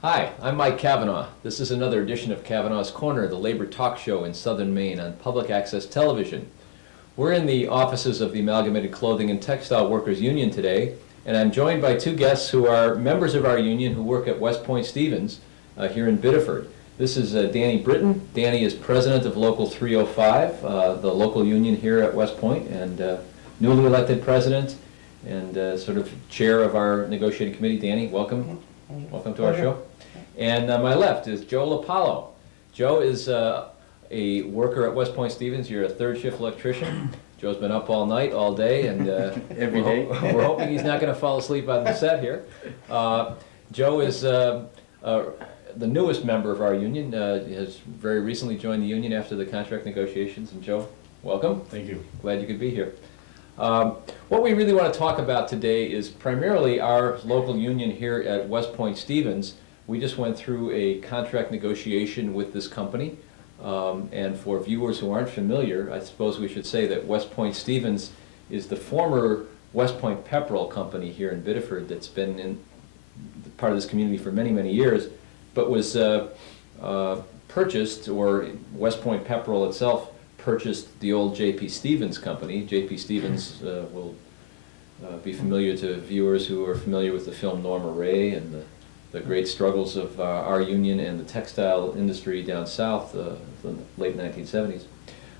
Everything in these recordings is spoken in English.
Hi, I'm Mike Cavanaugh. This is another edition of Cavanaugh's Corner, the labor talk show in southern Maine on public access television. We're in the offices of the Amalgamated Clothing and Textile Workers Union today, and I'm joined by two guests who are members of our union who work at West Point Stevens here in Biddeford. This is Danny Britton. Danny is president of Local 305, the local union here at West Point, and newly elected president and sort of chair of our negotiating committee. Danny, welcome. Welcome to our show. And on my left is Joe LePauloue. Joe is a worker at West Point Stevens. You're a third shift electrician. Joe's been up all night, all day, and every day. We're hoping he's not going to fall asleep on the set here. Joe is the newest member of our union. Has very recently joined the union after the contract negotiations. And Joe, welcome. Thank you. Glad you could be here. What we really want to talk about today is primarily our local union here at West Point Stevens. We just went through a contract negotiation with this company, and for viewers who aren't familiar, I suppose we should say that West Point Stevens is the former West Point Pepperell company here in Biddeford that's been in part of this community for many, many years, but was purchased, or West Point Pepperell itself purchased the old J.P. Stevens company. J.P. Stevens will be familiar to viewers who are familiar with the film Norma Ray and the great struggles of our union and the textile industry down south in the late 1970s.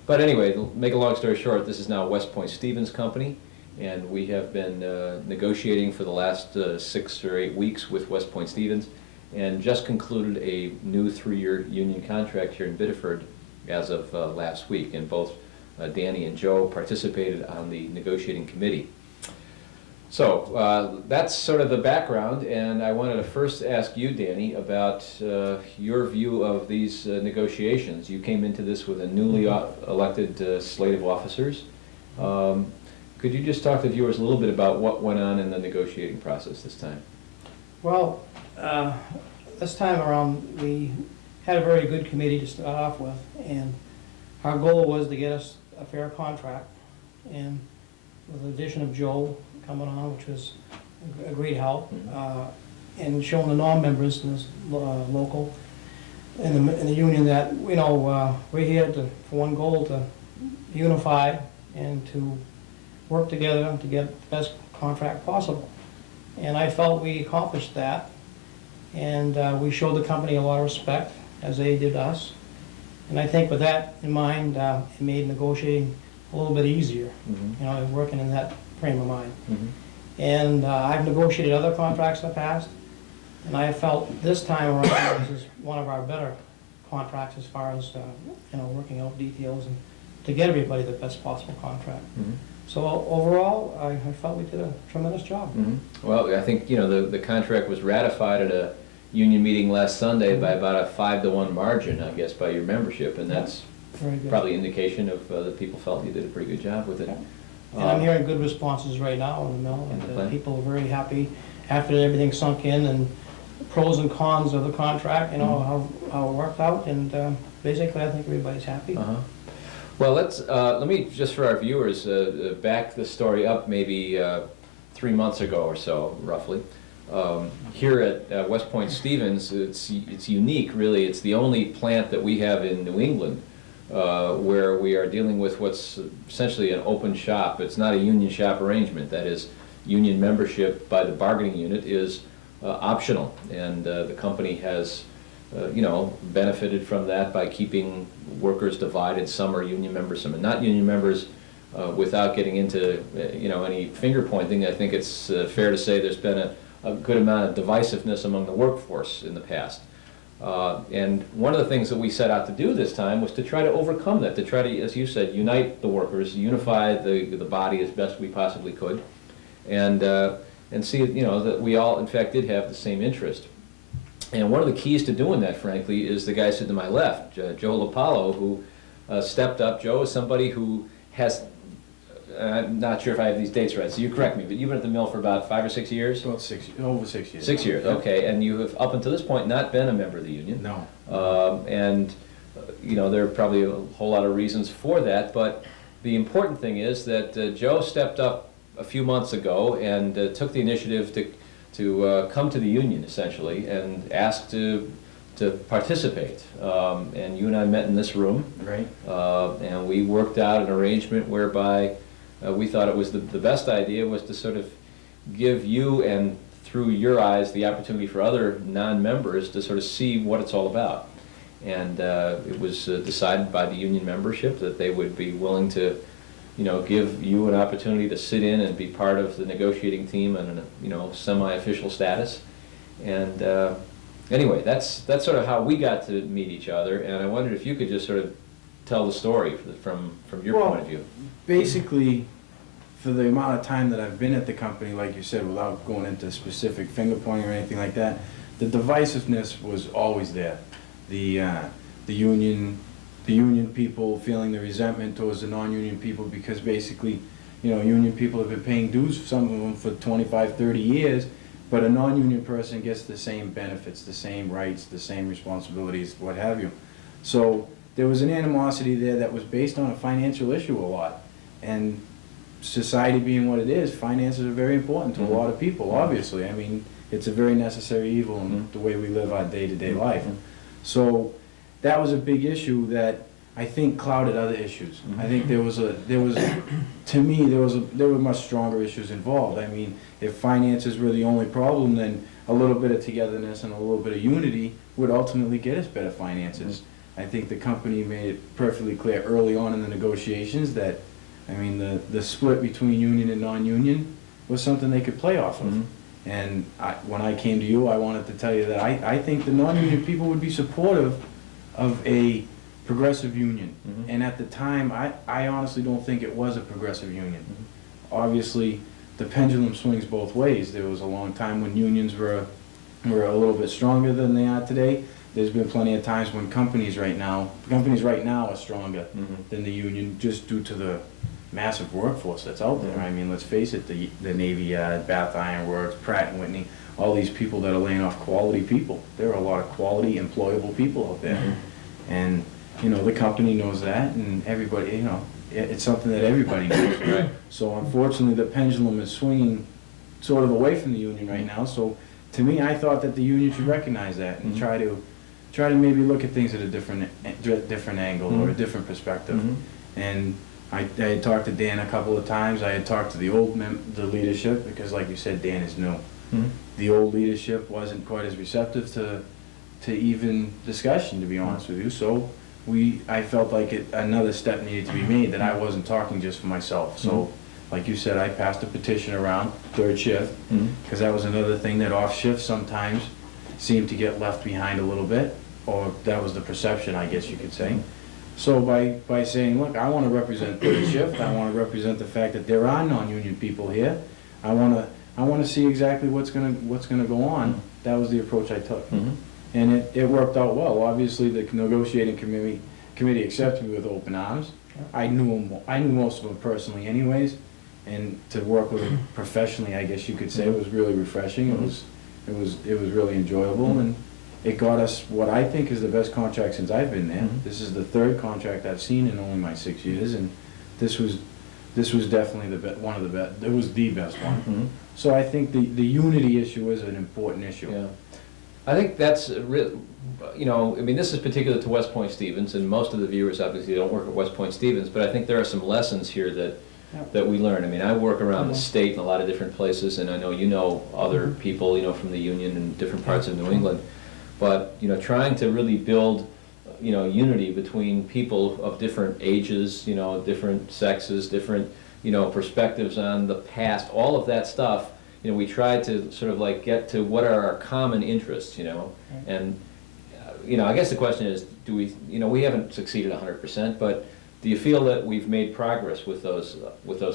But anyway, to make a long story short, this is now West Point Stevens company, and we have been negotiating for the last 6 or 8 weeks with West Point Stevens, and just concluded a new 3-year union contract here in Biddeford as of last week, and both Danny and Joe participated on the negotiating committee. So that's sort of the background, and I wanted to first ask you, Danny, about your view of these negotiations. You came into this with a newly elected slate of officers. Could you just talk to viewers a little bit about what went on in the negotiating process this time? Well, this time around we had a very good committee to start off with, and our goal was to get us a fair contract, and with the addition of Joe coming on, which was a great help, and showing the non-members in this local in the union that, you know, we're here for one goal, to unify and to work together to get the best contract possible. And I felt we accomplished that, and we showed the company a lot of respect as they did us. And I think with that in mind, it made negotiating a little bit easier, you know, working in that frame of mind. And I've negotiated other contracts in the past, and I felt this time around this is one of our better contracts as far as you know, working out details and to get everybody the best possible contract. So overall, I felt we did a tremendous job. Well, I think, you know, the contract was ratified at a union meeting last Sunday by about a 5-to-1 margin, I guess, by your membership, and that's probably an indication of that people felt you did a pretty good job with it. And I'm hearing good responses right now in the mill, and people are very happy after everything sunk in, and pros and cons of the contract, you know, how it worked out, and basically I think everybody's happy. Well, let me, just for our viewers, back the story up maybe 3 months ago or so, roughly. Here at West Point Stevens, it's unique, really. It's the only plant that we have in New England where we are dealing with what's essentially an open shop. It's not a union shop arrangement. That is, union membership by the bargaining unit is optional, and the company has benefited from that by keeping workers divided. Some are union members, some are not union members. Without getting into, any finger pointing, I think it's fair to say there's been a good amount of divisiveness among the workforce in the past. And one of the things that we set out to do this time was to try to overcome that, to try to, as you said, unite the workers, unify the body as best we possibly could, and see, that we all, in fact, did have the same interest. And one of the keys to doing that, frankly, is the guy sitting to my left, Joe LePauloue, who stepped up. Joe is somebody who has, I'm not sure if I have these dates right, so you correct me, but you've been at the mill for about 5 or 6 years? About over 6 years. 6 years, okay, and you have, up until this point, not been a member of the union. No. There are probably a whole lot of reasons for that, but the important thing is that Joe stepped up a few months ago and took the initiative to come to the union, essentially, and ask to participate. And you and I met in this room. Right. And we worked out an arrangement whereby we thought it was the best idea was to sort of give you, and through your eyes, the opportunity for other non-members to sort of see what it's all about. And it was decided by the union membership that they would be willing to, give you an opportunity to sit in and be part of the negotiating team on a, semi-official status. And anyway, that's sort of how we got to meet each other. And I wondered if you could just sort of tell the story from your point of view. Basically, for the amount of time that I've been at the company, like you said, without going into specific finger pointing or anything like that, the divisiveness was always there. The union people feeling the resentment towards the non-union people, because basically, union people have been paying dues, some of them for 25, 30 years, but a non-union person gets the same benefits, the same rights, the same responsibilities, what have you. So there was an animosity there that was based on a financial issue a lot. And society being what it is, finances are very important to a lot of people, obviously. I mean, it's a very necessary evil in the way we live our day-to-day life. So that was a big issue that I think clouded other issues. I think there were much stronger issues involved. I mean, if finances were the only problem, then a little bit of togetherness and a little bit of unity would ultimately get us better finances. I think the company made it perfectly clear early on in the negotiations that, I mean, the split between union and non-union was something they could play off of. And when I came to you, I wanted to tell you that I think the non-union people would be supportive of a progressive union. And at the time, I honestly don't think it was a progressive union. Obviously, the pendulum swings both ways. There was a long time when unions were a little bit stronger than they are today. There's been plenty of times when companies right now are stronger than the union, just due to the massive workforce that's out there. I mean, let's face it, the Navy Yard, Bath Iron Works, Pratt & Whitney, all these people that are laying off quality people. There are a lot of quality, employable people out there. And, the company knows that, and everybody, it's something that everybody knows. Right. So unfortunately, the pendulum is swinging sort of away from the union right now. So to me, I thought that the union should recognize that and try to maybe look at things at a different angle or a different perspective. And I had talked to Dan a couple of times. I had talked to the leadership, because like you said, Dan is new. The old leadership wasn't quite as receptive to even discussion, to be honest with you. So I felt like another step needed to be made, that I wasn't talking just for myself. So like you said, I passed a petition around, third shift, because that was another thing, that off shift sometimes seemed to get left behind a little bit, or that was the perception, I guess you could say. So by saying, look, I want to represent third shift, I want to represent the fact that there are non-union people here, I want to see exactly what's gonna go on. That was the approach I took. And it worked out well. Obviously, the negotiating committee accepted me with open arms. I knew most of them personally anyways, and to work with them professionally, I guess you could say, was really refreshing. It was really enjoyable, and it got us what I think is the best contract since I've been there. This is the third contract I've seen in only my 6 years, and this was definitely one of the best. It was the best one. So I think the unity issue is an important issue. Yeah. I think that's real. I mean, this is particular to West Point Stevens, and most of the viewers obviously don't work at West Point Stevens, but I think there are some lessons here that we learn. I mean, I work around the state in a lot of different places, and I know other people, from the union in different parts of New England. but, you know, trying to really build, you know, unity between people of different ages, you know, different sexes, different, you know, perspectives on the past, all of that stuff. You know, we try to sort of like get to what are our common interests, you know, and, you know, I guess the question is, do we, you know, we haven't succeeded 100%, but do you feel that we've made progress with those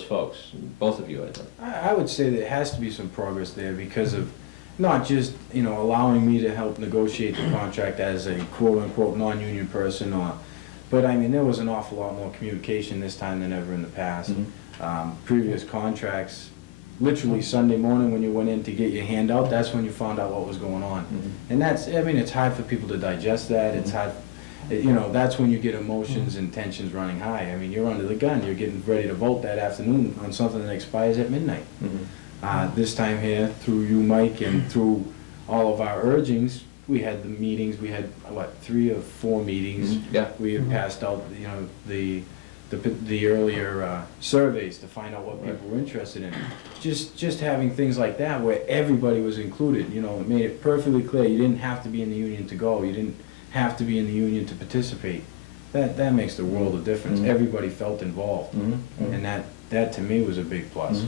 folks, both of you, I think? I would say there has to be some progress there because of not just, you know, allowing me to help negotiate the contract as a quote-unquote non-union person, but I mean, there was an awful lot more communication this time than ever in the past. Previous contracts, literally Sunday morning when you went in to get your handout, that's when you found out what was going on. And that's, I mean, it's hard for people to digest that, it's hard, you know, that's when you get emotions and tensions running high. I mean, you're under the gun, you're getting ready to vote that afternoon on something that expires at midnight. This time here, through you, Mike, and through all of our urgings, we had the meetings, we had, what, 3 or 4 meetings. Yeah. We had passed out, you know, the earlier surveys to find out what people were interested in. Just having things like that where everybody was included, you know, it made it perfectly clear you didn't have to be in the union to go, you didn't have to be in the union to participate. That makes the world of difference. Everybody felt involved, and that to me was a big plus.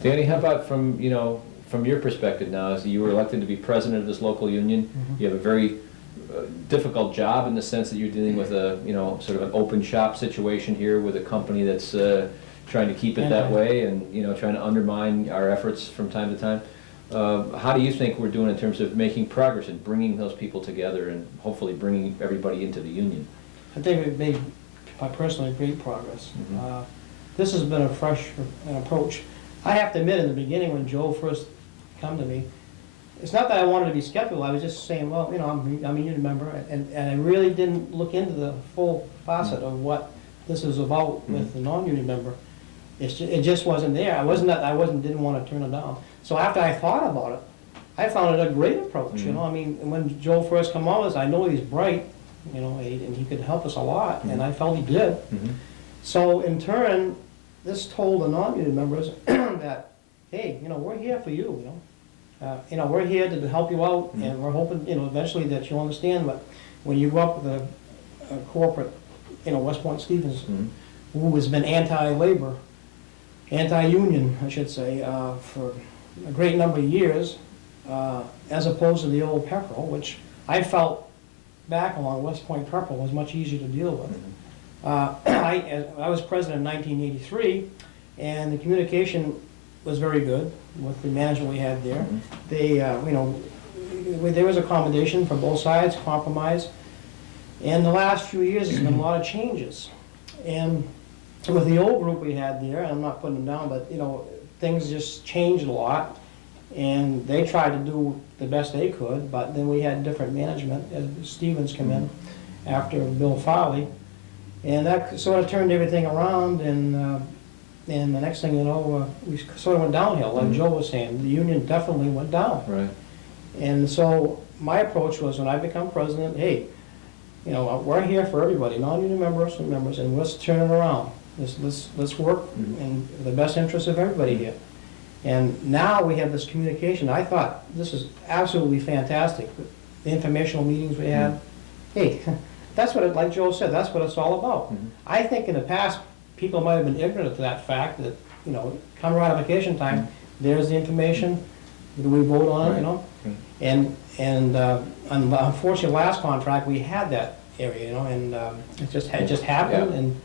Danny, how about from, you know, from your perspective now, as you were elected to be president of this local union, you have a very difficult job in the sense that you're dealing with a, you know, sort of an open shop situation here with a company that's trying to keep it that way and, you know, trying to undermine our efforts from time to time. How do you think we're doing in terms of making progress and bringing those people together and hopefully bringing everybody into the union? I think we've made, personally, great progress. This has been a fresh approach. I have to admit, in the beginning, when Joe first come to me, it's not that I wanted to be skeptical, I was just saying, well, you know, I'm a union member, and I really didn't look into the full facet of what this is about with the non-union member. It just wasn't there. Didn't want to turn it down. So after I thought about it, I found it a great approach, you know, I mean, when Joe first come on, I know he's bright, you know, and he could help us a lot, and I felt he did. So in turn, this told the non-union members that, hey, you know, we're here for you, you know, we're here to help you out, and we're hoping, you know, eventually that you'll understand. But when you go up with a corporate, you know, West Point Stevens, who has been anti-labor, anti-union, I should say, for a great number of years, as opposed to the old Pepperell, which I felt back along West Point Pepperell was much easier to deal with. I was president in 1983, and the communication was very good with the management we had there. They, you know, there was accommodation from both sides, compromise. And the last few years, there's been a lot of changes. And with the old group we had there, and I'm not putting them down, but, you know, things just changed a lot. And they tried to do the best they could, but then we had different management, as Stevens come in after Bill Farley. And that sort of turned everything around, and the next thing you know, we sort of went downhill, like Joe was saying. The union definitely went down. Right. And so my approach was, when I become president, hey, you know, we're here for everybody, non-union members and members, and let's turn it around. Let's work in the best interest of everybody here. And now we have this communication. I thought this is absolutely fantastic. The informational meetings we had, hey, that's what like Joe said, that's what it's all about. I think in the past, people might have been ignorant to that fact that, you know, come ratification time, there's the information, do we vote on it, you know? And unfortunately, last contract, we had that area, you know, and it just happened, and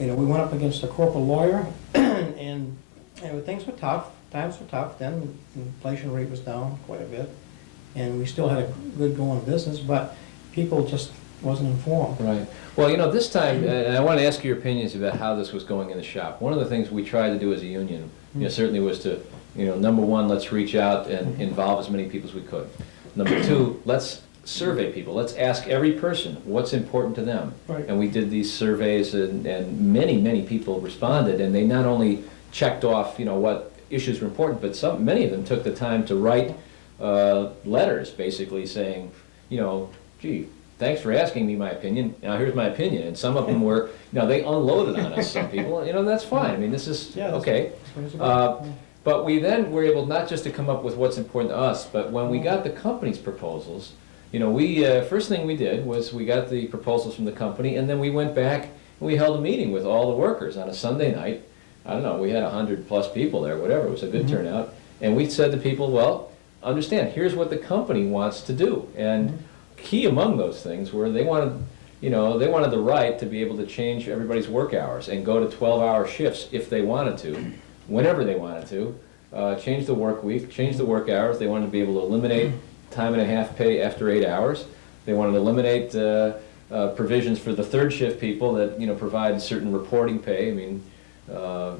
you know, we went up against a corporate lawyer, and things were tough, times were tough. Then the inflation rate was down quite a bit, and we still had a good going business, but people just wasn't informed. Right. Well, you know, this time, and I want to ask your opinions about how this was going in the shop. One of the things we tried to do as a union, you know, certainly was to, you know, number one, let's reach out and involve as many people as we could. Number two, let's survey people. Let's ask every person what's important to them. Right. And we did these surveys, and many people responded, and they not only checked off, you know, what issues were important, but many of them took the time to write letters, basically saying, you know, gee, thanks for asking me my opinion. Now here's my opinion. And some of them were, you know, they unloaded on us. Some people, you know, that's fine. I mean, this is okay. But we then were able not just to come up with what's important to us, but when we got the company's proposals, you know, we, first thing we did was we got the proposals from the company, and then we went back and we held a meeting with all the workers on a Sunday night. I don't know, we had 100+ people there, whatever, it was a good turnout. And we said to people, well, understand, here's what the company wants to do. And key among those things were they wanted, you know, they wanted the right to be able to change everybody's work hours and go to 12-hour shifts if they wanted to, whenever they wanted to, change the work week, change the work hours. They wanted to be able to eliminate time and a half pay after 8 hours. They wanted to eliminate provisions for the third shift people that, you know, provide certain reporting pay. I mean,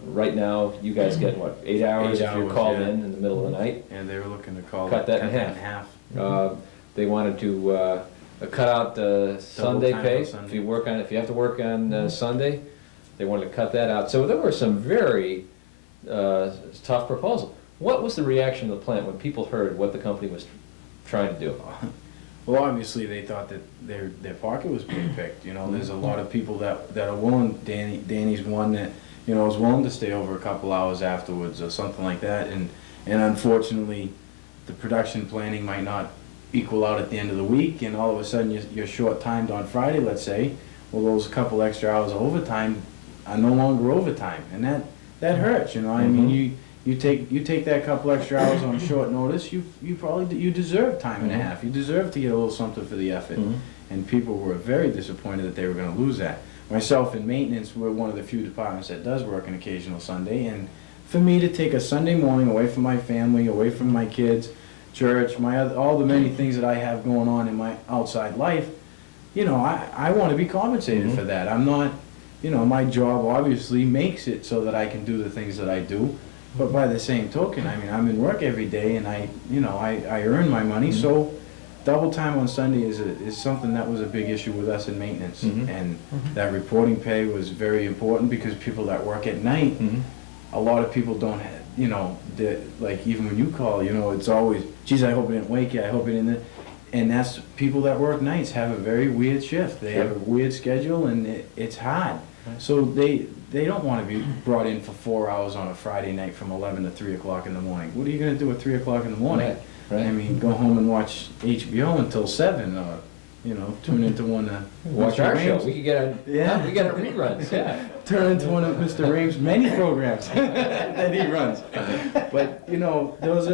right now, you guys get, what, 8 hours 8 if you're hours, called yeah. in the middle of the night? And they were looking to call Cut that in half. They wanted to cut out Sunday time pay. on Sunday. If you have to work on Sunday, they wanted to cut that out. So there were some very tough proposals. What was the reaction of the plant when people heard what the company was trying to do? Well, obviously, they thought that their pocket was being picked. You know, there's a lot of people that are willing. Danny's one that, you know, is willing to stay over a couple hours afterwards or something like that. And unfortunately, the production planning might not equal out at the end of the week, and all of a sudden you're short-timed on Friday, let's say. Well, those couple extra hours of overtime are no longer overtime, and that hurts. You know, I mean, you take that couple extra hours on short notice. You deserve time and a half. You deserve to get a little something for the effort. And people were very disappointed that they were going to lose that. Myself in maintenance, we're one of the few departments that does work an occasional Sunday, and for me to take a Sunday morning away from my family, away from my kids, church, all the many things that I have going on in my outside life, you know, I want to be compensated for that. I'm not, you know, my job obviously makes it so that I can do the things that I do, but by the same token, I mean, I'm in work every day and I earn my money, so double time on Sunday is something that was a big issue with us in maintenance. And that reporting pay was very important because people that work at night, a lot of people don't have, you know, like even when you call, you know, it's always, geez, I hope I didn't wake you, I hope I didn't. And that's, people that work nights have a very weird shift. They have a weird schedule and it's hard. So they don't want to be brought in for 4 hours on a Friday night from 11 to 3 o'clock in the morning. What are you going to do at 3 o'clock in the morning? Right. I mean, go home and watch HBO until 7, or, you know, tune into one of Watch Mr. our show. Rames. We could get Yeah. we got reruns. Yeah. Turn into one of Mr. Rames' many programs that he runs. But, you know, those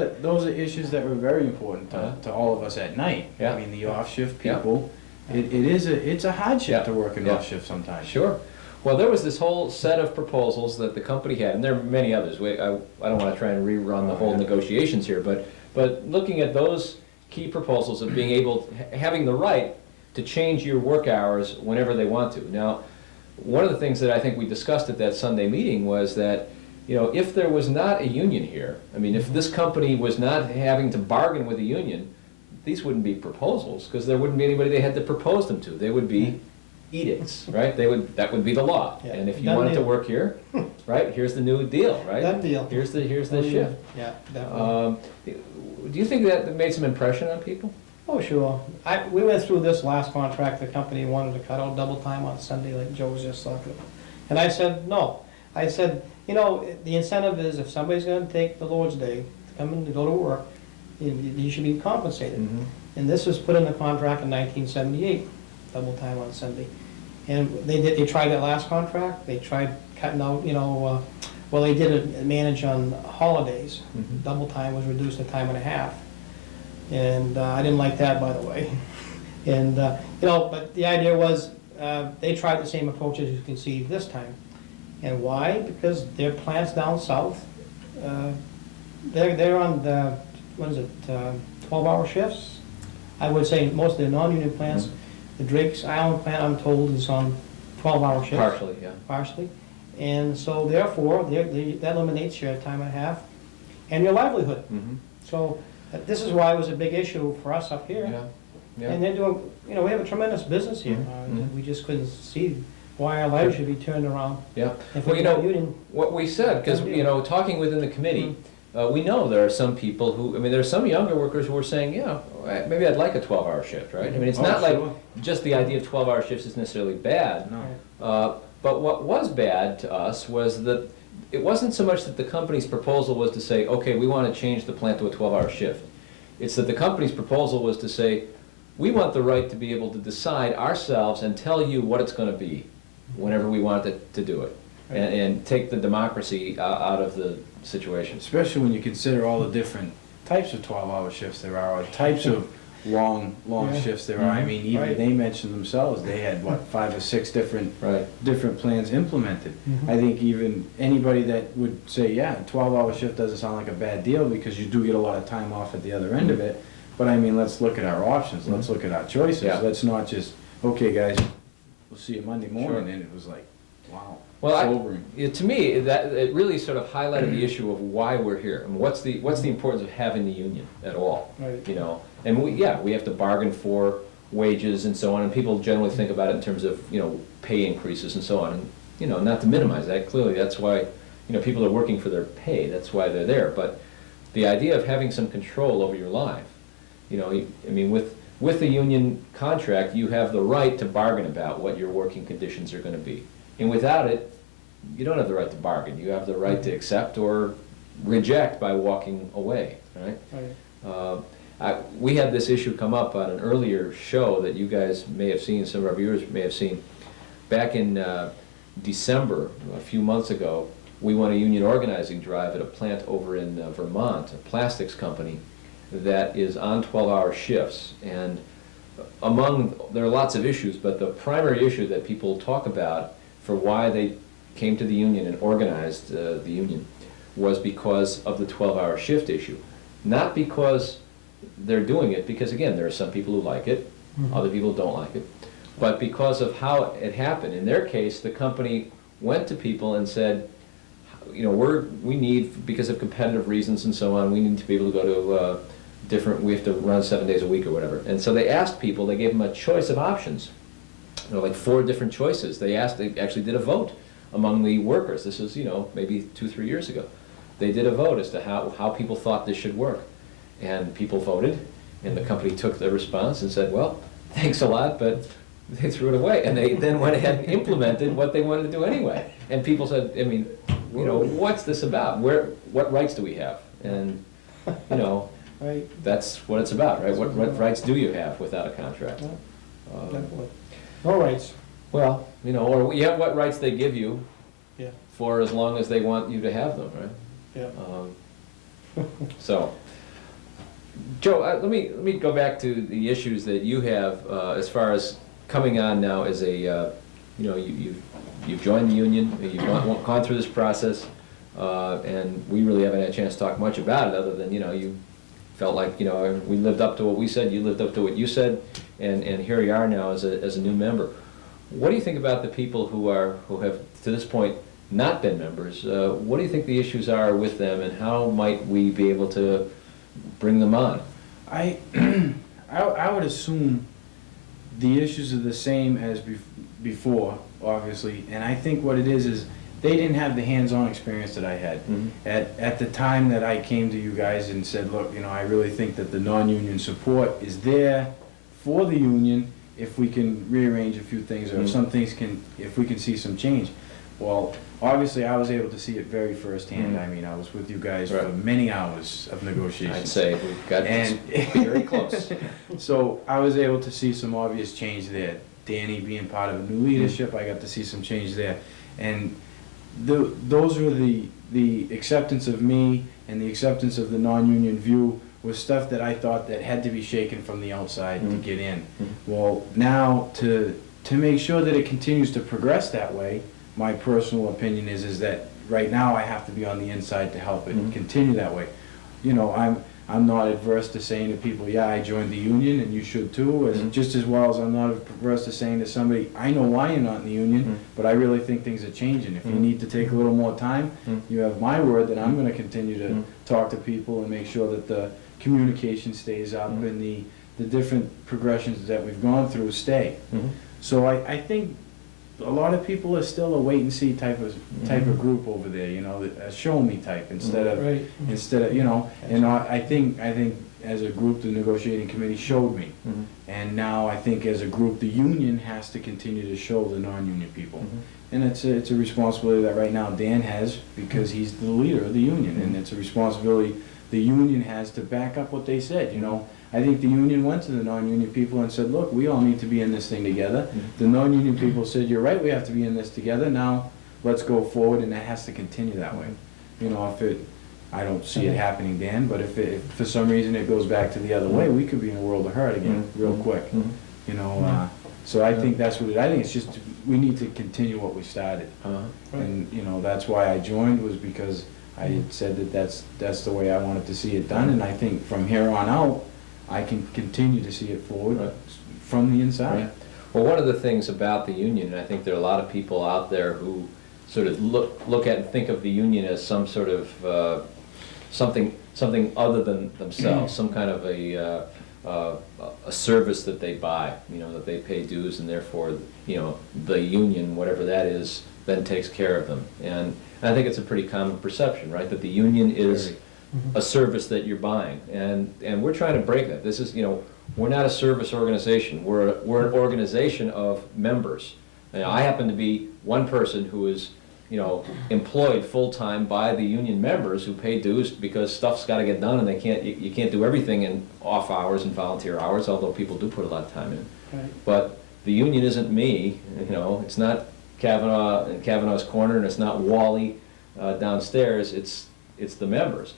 are issues that were very important to all of us at night. Yeah. I mean, the off-shift people, it's a hardship to work an off-shift sometimes. Sure. Well, there was this whole set of proposals that the company had, and there are many others. I don't want to try and rerun the whole negotiations here, but looking at those key proposals of being able, having the right to change your work hours whenever they want to. Now, one of the things that I think we discussed at that Sunday meeting was that, you know, if there was not a union here, I mean, if this company was not having to bargain with a union, these wouldn't be proposals, because there wouldn't be anybody they had to propose them to. They would be edicts, right? That would be the law. Yeah. And if you Done wanted to deal. work here, right, here's the new deal, right? Done deal. Here's the shift. Yeah, definitely. Do you think that made some impression on people? Oh, sure. We went through this last contract, the company wanted to cut out double time on Sunday, like Joe was just talking about. And I said, no. I said, you know, the incentive is if somebody's gonna take the Lord's Day to come in to go to work, you should be compensated. And this was put in the contract in 1978, double time on Sunday. And they tried that last contract, they tried cutting out, you know, well, they did it manage on holidays. Double time was reduced to time and a half. And I didn't like that, by the way. And, you know, but the idea was, they tried the same approach as you can see this time. And why? Because their plants down south, they're on the, 12-hour shifts? I would say most of the non-union plants, the Drake's Island plant, I'm told, is on 12-hour shifts. Partially, yeah. Partially. And so therefore, that eliminates your time and a half and your livelihood. So this is why it was a big issue for us up here. Yeah. And they're doing, you know, we have a tremendous business here. We just couldn't see why our lives should be turned around. Yeah. If Well, we you know, got union. what we said, because, you know, talking within the committee, we know there are some people who, I mean, there are some younger workers who are saying, yeah, maybe I'd like a 12-hour shift, right? I mean, it's not like just the idea of 12-hour shifts is necessarily bad. No. But what was bad to us was that it wasn't so much that the company's proposal was to say, okay, we want to change the plant to a 12-hour shift. It's that the company's proposal was to say, we want the right to be able to decide ourselves and tell you what it's going to be whenever we want to do it, and take the democracy out of the situation. Especially when you consider all the different types of 12-hour shifts there are, or types of long Yeah. shifts there are. I mean, even Right. they mentioned themselves, they had, what, 5 or 6 different Right. plans implemented. Mhm. I think even anybody that would say, yeah, 12-hour shift doesn't sound like a bad deal, because you do get a lot of time off at the other end of it. But I mean, let's look at our options, let's look at our choices. Yeah. Let's not just, okay, guys, we'll see you Monday morning, Sure. and it was like, wow, Well, sobering. to me, that it really sort of highlighted the issue of why we're here and what's the importance of having the union at all. Right. You know, and we have to bargain for wages and so on, and people generally think about it in terms of, you know, pay increases and so on. And, you know, not to minimize that, clearly that's why, you know, people are working for their pay, that's why they're there. But the idea of having some control over your life, you know, I mean, with the union contract, you have the right to bargain about what your working conditions are gonna be. And without it, you don't have the right to bargain. You have the right to accept or reject by walking away, right? Right. We had this issue come up on an earlier show that you guys may have seen, some of our viewers may have seen. Back in December, a few months ago, we won a union organizing drive at a plant over in Vermont, a plastics company that is on 12-hour shifts. And there are lots of issues, but the primary issue that people talk about for why they came to the union and organized the union was because of the 12-hour shift issue. Not because they're doing it, because again, there are some people who like it, other people don't like it, but because of how it happened. In their case, the company went to people and said, you know, we need, because of competitive reasons and so on, we need to be able to go to we have to run 7 days a week or whatever. And so they asked people, they gave them a choice of options, you know, like 4 different choices. They actually did a vote among the workers. This is, you know, maybe 2-3 years ago. They did a vote as to how people thought this should work. And people voted, and the company took their response and said, well, thanks a lot, but they threw it away. And they then went ahead and implemented what they wanted to do anyway. And people said, I mean, you know, what's this about? What rights do we have? And, you know, Right. that's what it's about, right? What rights do you have without a contract? Yeah, definitely. No rights. Well, you know, or you have what rights they give you Yeah. for as long as they want you to have them, right? Yeah. So, Joe, let me go back to the issues that you have as far as coming on now as a, you know, you've joined the union, you've gone through this process, and we really haven't had a chance to talk much about it other than, you know, you felt like, you know, we lived up to what we said, you lived up to what you said, and here you are now as a new member. What do you think about the people who have to this point not been members? What do you think the issues are with them, and how might we be able to bring them on? I would assume the issues are the same as before, obviously, and I think what it is they didn't have the hands-on experience that I had. Mhm. At the time that I came to you guys and said, look, you know, I really think that the non-union support is there for the union if we can rearrange a few things, or if some things if we can see some change. Well, obviously, I was able to see it very firsthand. I mean, I was with you guys for many hours of negotiations. I'd say we've got And very close. So I was able to see some obvious change there. Danny being part of a new leadership, I got to see some change there. And those were the acceptance of me and the acceptance of the non-union view was stuff that I thought that had to be shaken from the outside to get in. Well, now to make sure that it continues to progress that way, my personal opinion is that right now I have to be on the inside to help it continue that way. You know, I'm not adverse to saying to people, yeah, I joined the union and you should too, just as well as I'm not adverse to saying to somebody, I know why you're not in the union, but I really think things are changing. If you need to take a little more time, you have my word that I'm gonna continue to talk to people and make sure that the communication stays up and the different progressions that we've gone through stay. So I think a lot of people are still a wait and see type of group over there, you know, a show me type instead of Right. you know, and I think as a group, the negotiating committee showed me. Mhm. And now I think as a group, the union has to continue to show the non-union people. Mhm. And it's a responsibility that right now Dan has, because he's the leader of the union, and it's a responsibility the union has to back up what they said, you know. I think the union went to the non-union people and said, look, we all need to be in this thing together. Mhm. The non-union people said, you're right, we have to be in this together, now let's go forward, and that has to continue that way. You know, I don't see it happening, Dan, but if for some reason it goes back to the other way, we could be in a world of hurt again, real quick. Mhm. You know, so I think that's what I think it's just, we need to continue what we started. Uh-huh. And, you know, that's why I joined, was because I had said that that's the way I wanted to see it done, and I think from here on out, I can continue to see it forward Right. from the inside. Right. Well, one of the things about the union, and I think there are a lot of people out there who sort of look at and think of the union as some sort of something other than themselves, some kind of a service that they buy, you know, that they pay dues, and therefore, you know, the union, whatever that is, then takes care of them. And I think it's a pretty common perception, right, that the union is a service that you're buying, and we're trying to break that. This is, you know, we're not a service organization. We're an organization of members. And I happen to be one person who is, you know, employed full-time by the union members who pay dues because stuff's got to get done, and you can't do everything in off hours and volunteer hours, although people do put a lot of time in. Right. But the union isn't me, you know, it's not Cavanaugh and Cavanaugh's Corner, and it's not Wally downstairs, it's the members.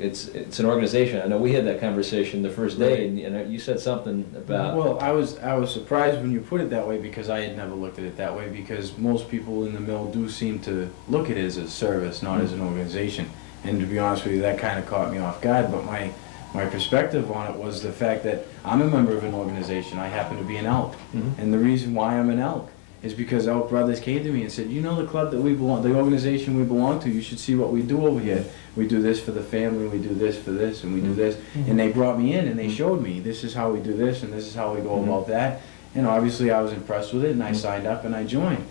It's an organization. I know we had that conversation the first day, and you said something about. Well, I was surprised when you put it that way, because I had never looked at it that way, because most people in the mill do seem to look at it as a service, not as an organization. And to be honest with you, that kind of caught me off guard, but my perspective on it was the fact that I'm a member of an organization. I happen to be an elk. Mhm. And the reason why I'm an elk is because Elk Brothers came to me and said, you know, the club that we belong, the organization we belong to, you should see what we do over here. We do this for the family, we do this for this, and we do this. And they brought me in and they showed me, this is how we do this and this is how we go about that. And obviously I was impressed with it, and I signed up and I joined.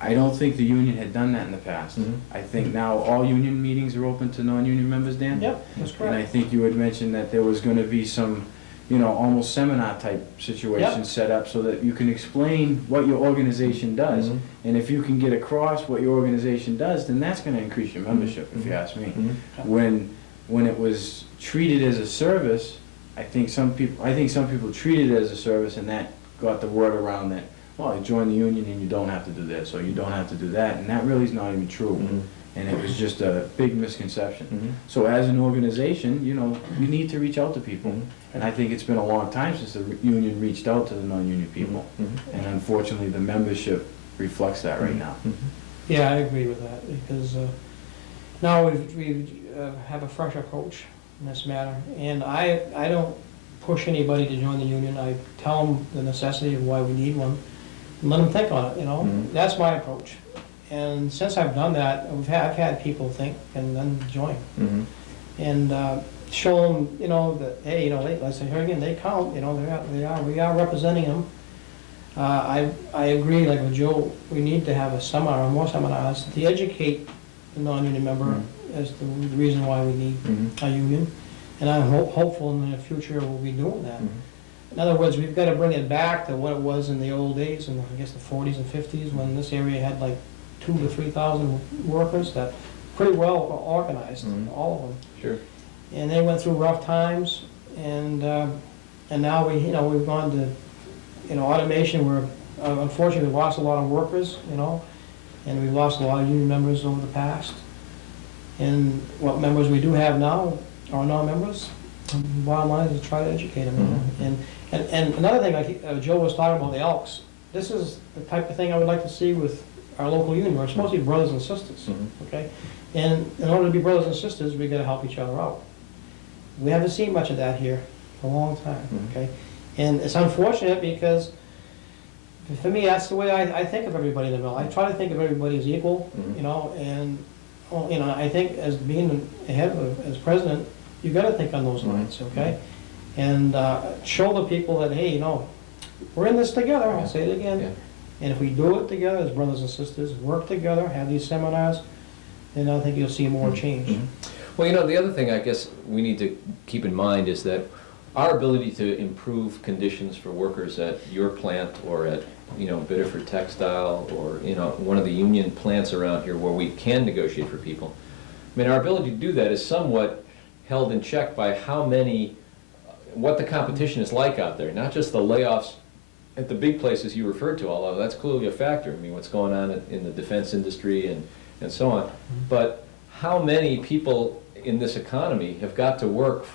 I don't think the union had done that in the past. Mhm. I think now all union meetings are open to non-union members, Dan? Yep, that's And I correct. think you had mentioned that there was gonna be some, you know, almost seminar type situation set up so that you can explain what your organization does. Mhm. And if you can get across what your organization does, then that's gonna increase your membership, if you ask me. Mhm. When it was treated as a service, I think some people treated it as a service, and that got the word around that, well, you join the union and you don't have to do this, or you don't have to do that, and that really is not even true. Mhm. And it was just a big misconception. Mhm. So as an organization, you know, you need to reach out to people. Mhm. And I think it's been a long time since the union reached out to the non-union people. Mhm. And unfortunately, the membership reflects that right now. Mhm. Yeah, I agree with that, because now we have a fresh approach in this matter, and I don't push anybody to join the union. I tell them the necessity of why we need one, and let them think on it, you know? Mhm. That's my approach. And since I've done that, I've had people think and then join. Mhm. And show them, you know, that, hey, you know, like I say here again, they count, you know, we are representing them. I agree, like with Joe, we need to have a seminar, or more seminars, to educate the non-union member as to the reason why we need Mhm. a union. And I'm hopeful in the future we'll be doing that. Mhm. In other words, we've gotta bring it back to what it was in the old days, in I guess the 40s and 50s, when this area had like 2,000 to 3,000 workers that pretty well organized, Mhm. all of them. Sure. And they went through rough times, and now we've gone to, you know, automation, where unfortunately we lost a lot of workers, you know, and we've lost a lot of union members over the past. And what members we do have now are non-members. Bottom line is to try to educate them, you know. And another thing, like Joe was talking about the Elks, this is the type of thing I would like to see with our local union. We're supposed to be brothers and sisters, Mhm. okay? And in order to be brothers and sisters, we gotta help each other out. We haven't seen much of that here for a long time, Mhm. okay? And it's unfortunate, because for me, that's the way I think of everybody in the mill. I try to think of everybody as equal, Mhm. you know, and, well, you know, I think as being as president, you gotta think on those lines, okay? And show the people that, hey, you know, we're in this together, I'll say it again. Yeah. And if we do it together as brothers and sisters, work together, have these seminars, then I think you'll see more change. Mhm. Well, the other thing I guess we need to keep in mind is that our ability to improve conditions for workers at your plant or at, Biddeford Textile or, one of the union plants around here where we can negotiate for people. I mean, our ability to do that is somewhat held in check by what the competition is like out there, not just the layoffs at the big places you referred to, although that's clearly a factor. I mean, what's going on in the defense industry and so on. But how many people in this economy have got to work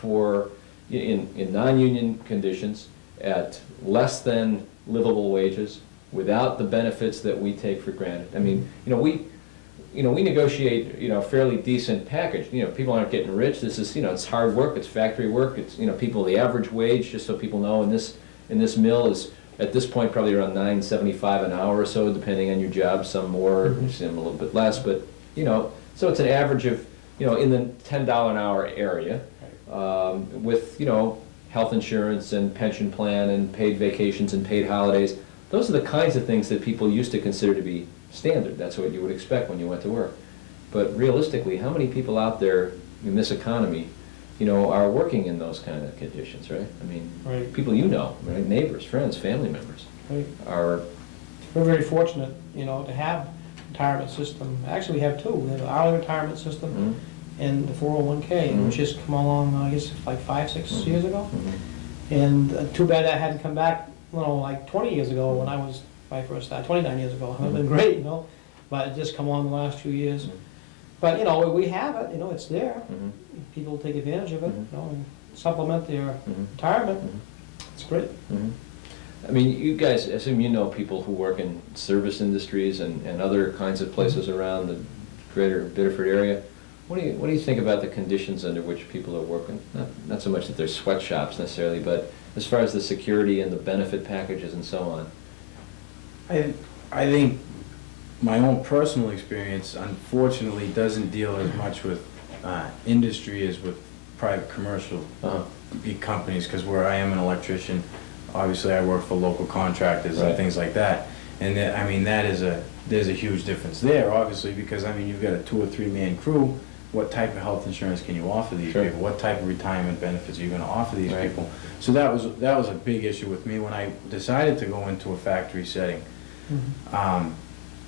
in non-union conditions at less than livable wages without the benefits that we take for granted? I mean, we negotiate, fairly decent package. People aren't getting rich. This is, it's hard work, it's factory work, it's, the average wage, just so people know, in this mill is, at this point, probably around $9.75 an hour or so, depending on your job, some more, some a little bit less, but, so it's an average of, in the $10 an hour area, with, health insurance and pension plan and paid vacations and paid holidays. Those are the kinds of things that people used to consider to be standard. That's what you would expect when you went to work. But realistically, how many people out there in this economy, are working in those kind of conditions, right? I mean, Right. people right? Neighbors, friends, family members Right. are. We're very fortunate, to have retirement system. Actually, we have two. We have an hourly retirement system and the 401k, which just come along, I guess, like 5-6 years ago. And too bad that hadn't come back, like 20 years ago when I first started, 29 years ago. It would have been great, but it just come on the last few years. But, we have it, it's there. People take advantage of it, and supplement their retirement. It's great. I mean, you guys, I assume you know people who work in service industries and other kinds of places around the greater Biddeford area. What do you think about the conditions under which people are working? Not so much that they're sweatshops necessarily, but as far as the security and the benefit packages and so on. I think my own personal experience, unfortunately, doesn't deal as much with industry as with private commercial big companies, because where I am an electrician, obviously I work for local contractors and things like that. And there's a huge difference there, obviously, because you've got a 2 or 3 man crew. What type of health insurance can you offer these people? What type of retirement benefits are you going to offer these people? So that was a big issue with me when I decided to go into a factory setting.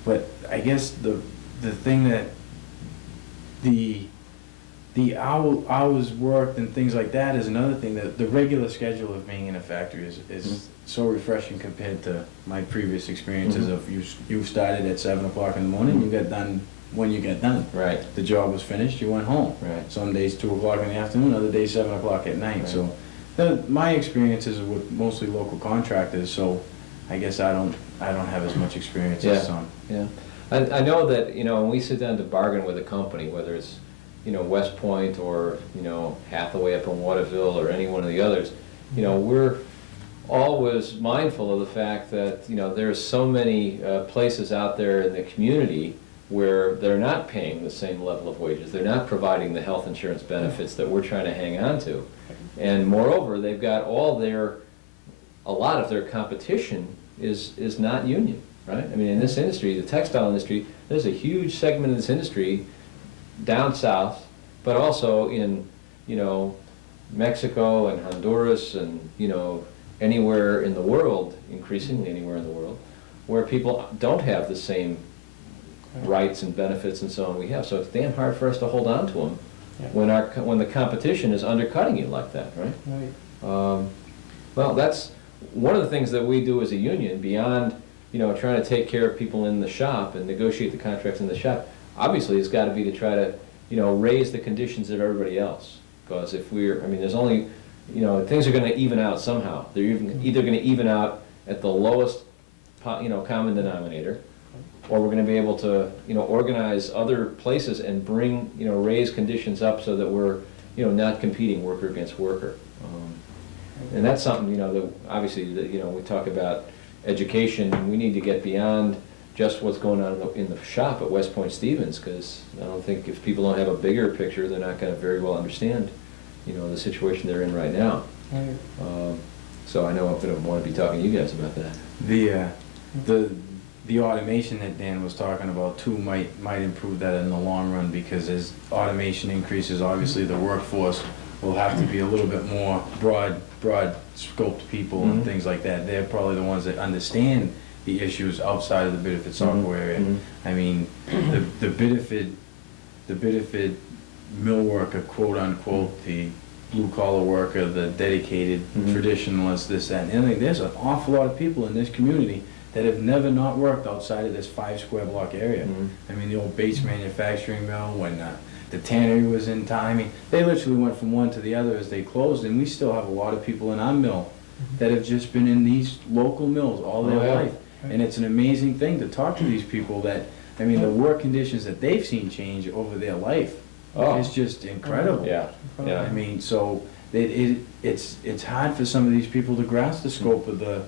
But I guess the thing that the hours worked and things like that is another thing. That the regular schedule of being in a factory is so refreshing compared to my previous experiences of you started at 7 o'clock in the morning, you got done when you get done. Right. The job was finished, you went home. Right. Some days 2 o'clock in the afternoon, other days 7 o'clock at night. Right. So my experiences are with mostly local contractors, so I guess I don't have as much experience as some. Yeah. I know that, when we sit down to bargain with a company, whether it's, West Point or, Hathaway up in Waterville or any one of the others, we're always mindful of the fact that, there's so many places out there in the community where they're not paying the same level of wages. They're not providing the health insurance benefits that we're trying to hang on to. And moreover, they've got a lot of their competition is not union, right? I mean, in this industry, the textile industry, there's a huge segment of this industry down south, but also in, Mexico and Honduras and, anywhere in the world, increasingly anywhere in the world, where people don't have the same rights and benefits and so on we have. So it's damn hard for us to hold on to them when the competition is undercutting you like that, right? Right. Well, that's one of the things that we do as a union, beyond, trying to take care of people in the shop and negotiate the contracts in the shop. Obviously, it's got to be to try to, raise the conditions of everybody else. Because if there's only, things are going to even out somehow. They're either going to even out at the lowest, common denominator, or we're going to be able to, organize other places and bring, raise conditions up so that we're, not competing worker against worker. And that's something, that obviously, we talk about education, and we need to get beyond just what's going on in the shop at West Point Stevens, because I don't think if people don't have a bigger picture, they're not going to very well understand, the situation they're in right now. So I know I'm going to want to be talking to you guys about that. the automation that Dan was talking about too might improve that in the long run, because as automation increases, obviously the workforce will have to be a little bit more broad scoped people and Mhm. things like that. They're probably the ones that understand the issues outside of the Biddeford Saco area. Mhm. I mean, the Biddeford mill worker, quote unquote, the blue collar worker, the dedicated Mhm. traditionalist, this, that, and the other thing. There's an awful lot of people in this community that have never not worked outside of this 5 square block area. Mhm. I mean, the old Bates Manufacturing Mill, when the tannery was in town, I mean, they literally went from one to the other as they closed, and we still have a lot of people in our mill that have just been in these local mills all their Oh, yeah. life. And it's an amazing thing to talk to these people that, I mean, the work conditions that they've seen change over their life. Oh. It's just incredible. Yeah, yeah. I mean, so it's hard for some of these people to grasp the scope of the,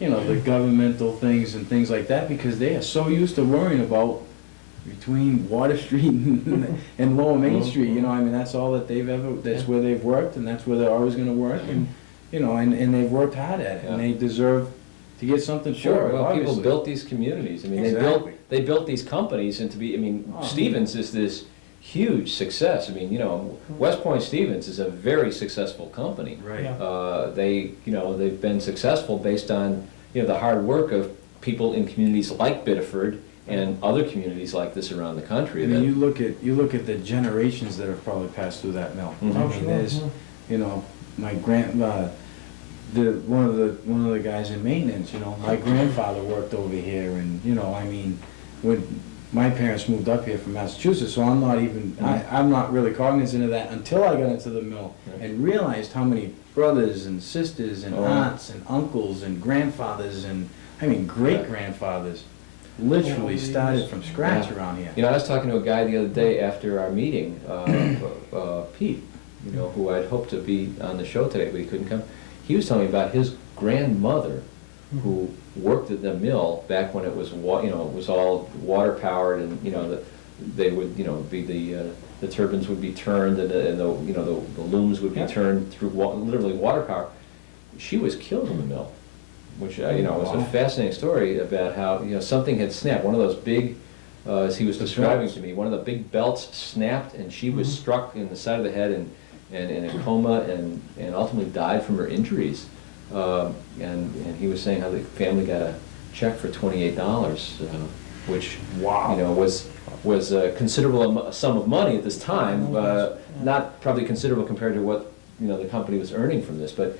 you know, the governmental things and things like that, because they are so used to worrying about between Water Street and Lower Main Street, you know, I mean, that's all that they've ever, that's where they've worked, and that's where they're always gonna work, and, you know, and they've worked hard at it, and Yeah. they deserve to get something for Sure, it, well, people obviously. built these communities, I mean, Exactly. they built these companies into be, I mean, Oh. Stevens is this huge success, I mean, you know, West Point Stevens is a very successful company. Right. Yeah. They've Been successful based on, you know, the hard work of people in communities like Biddeford and other communities like this around the country. I mean, that- you look at the generations that have probably passed through that mill. Mhm. I Oh, mean, sure, there's, yeah. you know, my one of the guys in maintenance, you know, my grandfather worked over here, and, you know, I mean, when my parents moved up here from Massachusetts, so I'm not even, I'm not really cognizant of that until I got into the mill Right. and realized how many brothers and sisters and Oh. aunts and uncles and grandfathers and, I mean, great-grandfathers literally started from scratch Yeah. around here. You know, I was talking to a guy the other day after our meeting, Pete, you know, who I'd hoped to be on the show today, but he couldn't come. He was telling me about his grandmother, who worked at the mill back when it was you know, it was all water powered, and, you know, they would, you know, be the turbines would be turned, and the you know, the looms would be Yeah. turned through literally water power. She was killed in the mill, which, you know, was a Wow. fascinating story about how, you know, something had snapped. One of those big, as he was The describing belts. to me, one of the big belts snapped, and she was Mhm. struck in the side of the head and in a coma, and ultimately died from her injuries. And he was saying how the family got a check for $28, which, Wow. you know, was a considerable sum of money at this time, Yeah. not probably considerable compared to what, you know, the company was earning from this, but,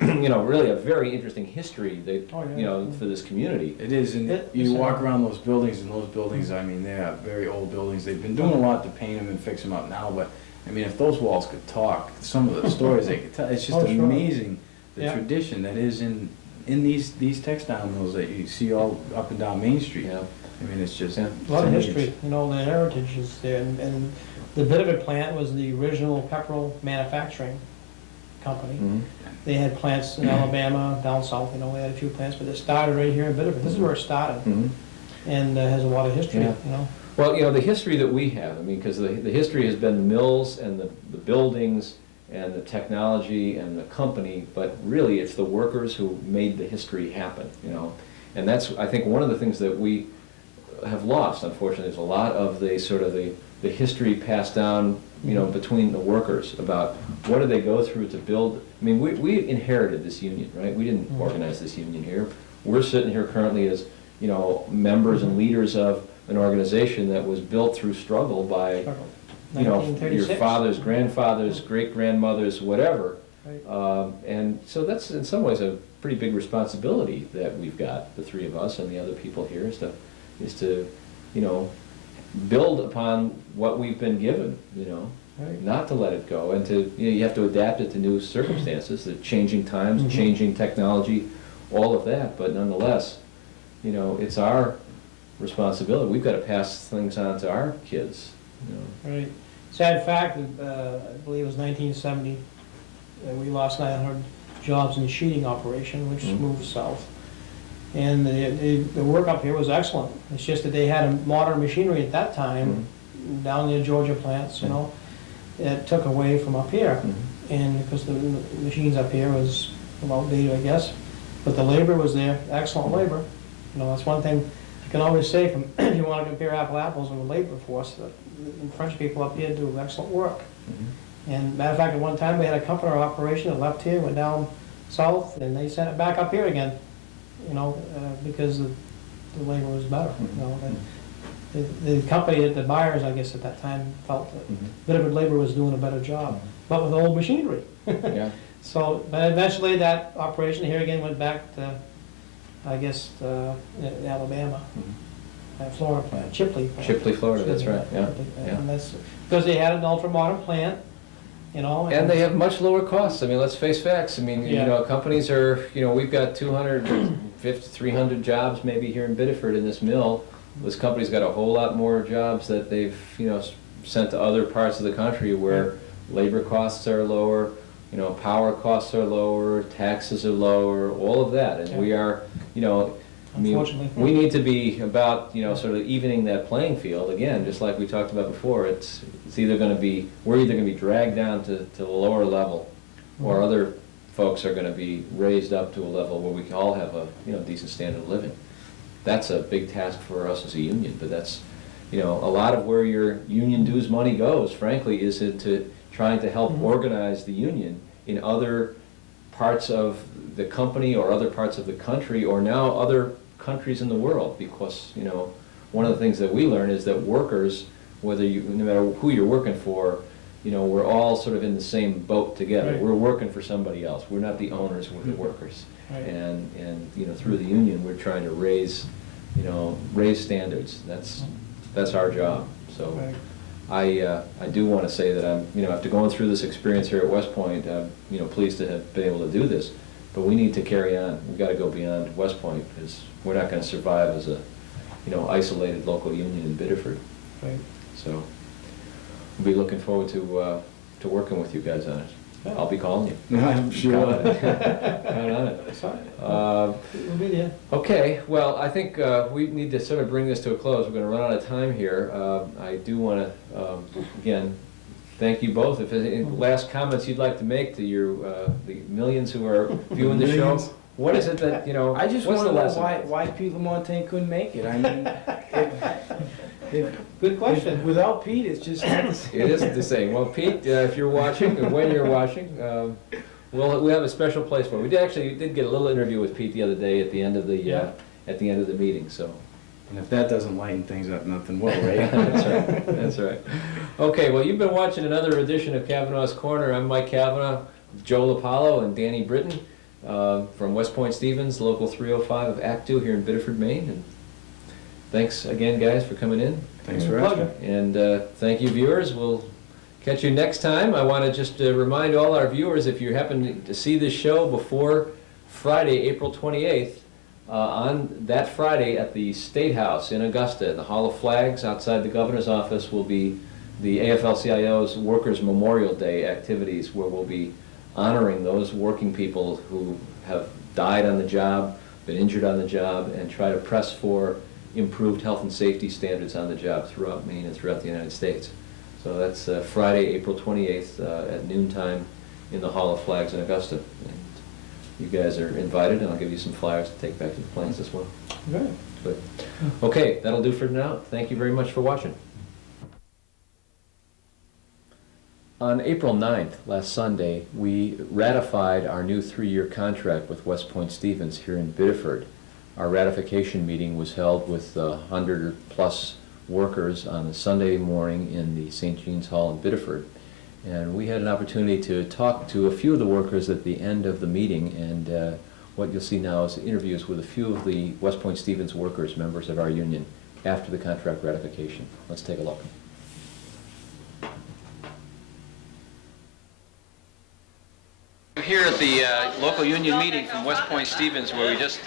you know, really a very interesting history that, Oh, yeah. you know, for this community. It is, and you walk around those buildings, and those buildings, I mean, they are very old buildings. They've been doing a lot to paint them and fix them up now, but, I mean, if those walls could talk, some of the stories they could tell, it's just Oh, sure. amazing, the Yeah. tradition that is in these textile mills that you see all up and down Main Street. Yeah. I mean, it's just. Yeah. A lot of it's history, you know, the heritage is there, and the Biddeford plant was the original pepperell manufacturing company. Mhm. They had plants in Alabama, down south, you know, they had a few plants, but it started right here in Biddeford. This is where it started, Mhm. and has a lot of history, Yeah. you know. Well, you know, the history that we have, I mean, because the history has been the mills and the buildings and the technology and the company, but really it's the workers who made the history happen, you know. And that's, I think, one of the things that we have lost, unfortunately. There's a lot of the sort of the history passed down, you know, between the workers about what did they go through to build. I mean, we inherited this union, right? We didn't organize this union here. We're sitting here currently as, you know, members and leaders of an organization that was built through struggle by, you know, your 1936. fathers, grandfathers, great-grandmothers, whatever. Right. And so that's in some ways a pretty big responsibility that we've got, the three of us and the other people here, is to, you know, build upon what we've been given, you know, Right. not to let it go, and to, you know, you have to adapt it to new circumstances, the changing times, Mhm. changing technology, all of that, but nonetheless, you know, it's our responsibility. We've got to pass things on to our kids, you know. Right. Sad fact, I believe it was 1970, we lost 900 jobs in the sheeting operation, which Mhm. moved south. And the work up here was excellent. It's just that they had modern machinery at that time, down in the Georgia plants, you know, that took away from up here. Mhm. And because the machines up here was outdated, I guess, but the labor was there, excellent labor. You know, that's one thing can always say, from if you want to compare apples and the labor force, the French people up here do excellent work. And matter of fact, at one time, we had a company operation that left here, went down south, and they sent it back up here again, you know, because the labor was better, you know. The company, the buyers, I guess, at that time felt that Biddeford labor was doing a better job, but with old machinery. Yeah. So, but eventually that operation here again went back to, I guess, Alabama, Florida plant, Chipley. Chipley, Florida, that's right, yeah. And that's, because they had an ultra-modern plant, you know. And they have much lower costs. I mean, let's face facts. I mean, you Yeah. know, companies are, you know, we've got 250, 300 jobs maybe here in Biddeford in this mill. This company's got a whole lot more jobs that they've, you know, sent to other parts of the country where labor costs are lower, you know, power costs are lower, taxes are lower, all of that. And we are, you know, I mean, Unfortunately. we need to be about, you know, sort of evening that playing field. Again, just like we talked about before, it's either going to be, we're either going to be dragged down to a lower level, or other folks are going to be raised up to a level where we can all have a, you know, decent standard of living. That's a big task for us as a union, but that's, you know, a lot of where your union dues money goes, frankly, is into trying to help organize the union in other parts of the company or other parts of the country, or now other countries in the world, because, you know, one of the things that we learn is that workers, whether you, no matter who you're working for, you know, we're all sort of in the same boat together. Right. We're working for somebody else. We're not the owners, we're the workers. Right. And, you know, through the union, we're trying to raise, you know, raise standards. That's our job. So Right. I do want to say that I'm, you know, after going through this experience here at West Point, I'm, you know, pleased to have been able to do this. But we need to carry on. We've got to go beyond West Point, because we're not going to survive as a, you know, isolated local union in Biddeford. Right. So we'll be looking forward to working with you guys on it. I'll be calling you. I'm sure. Count on it. Count on it. Sorry. Uh, We'll be there. Okay, well, I think we need to sort of bring this to a close. We're going to run out of time here. I do want to, again, thank you both. If there's any last comments you'd like to make to your the millions who are viewing the show, Millions. what is it that, you know, I just what's want the to know lesson? why Pete LaMontagne couldn't make it. I mean, Good question. without Pete, it's just not the same. It isn't the same. Well, Pete, if you're watching, or when you're watching, we have a special place for you. We did get a little interview with Pete the other day at the end of the meeting. So And if that doesn't lighten things up, nothing will, right? that's right. That's right. Okay, well, you've been watching another edition of Cavanaugh's Corner. I'm Mike Cavanaugh, Joe LePauloue, and Danny Britton from West Point Stevens, Local 305 of ACTWU here in Biddeford, Maine. And thanks again, guys, for coming in. Thanks for Pleasure. asking. And thank you, viewers. We'll catch you next time. I want to just remind all our viewers, if you happen to see this show before Friday, April 28th, on that Friday at the State House in Augusta, in the Hall of Flags outside the governor's office, will be the AFL-CIO's Workers' Memorial Day activities, where we'll be honoring those working people who have died on the job, been injured on the job, and try to press for improved health and safety standards on the job throughout Maine and throughout the United States. So that's Friday, April 28th at noontime in the Hall of Flags in Augusta. And you guys are invited, and I'll give you some flyers to take back to the plants as well. Good. But, okay, that'll do for now. Thank you very much for watching. On April 9th, last Sunday, we ratified our new 3-year contract with West Point Stevens here in Biddeford. Our ratification meeting was held with 100 or plus workers on a Sunday morning in the St. Jean's Hall in Biddeford. And we had an opportunity to talk to a few of the workers at the end of the meeting, and what you'll see now is interviews with a few of the West Point Stevens workers, members of our union, after the contract ratification. Let's take a look. I'm here at the local union meeting from West Point Stevens, where we just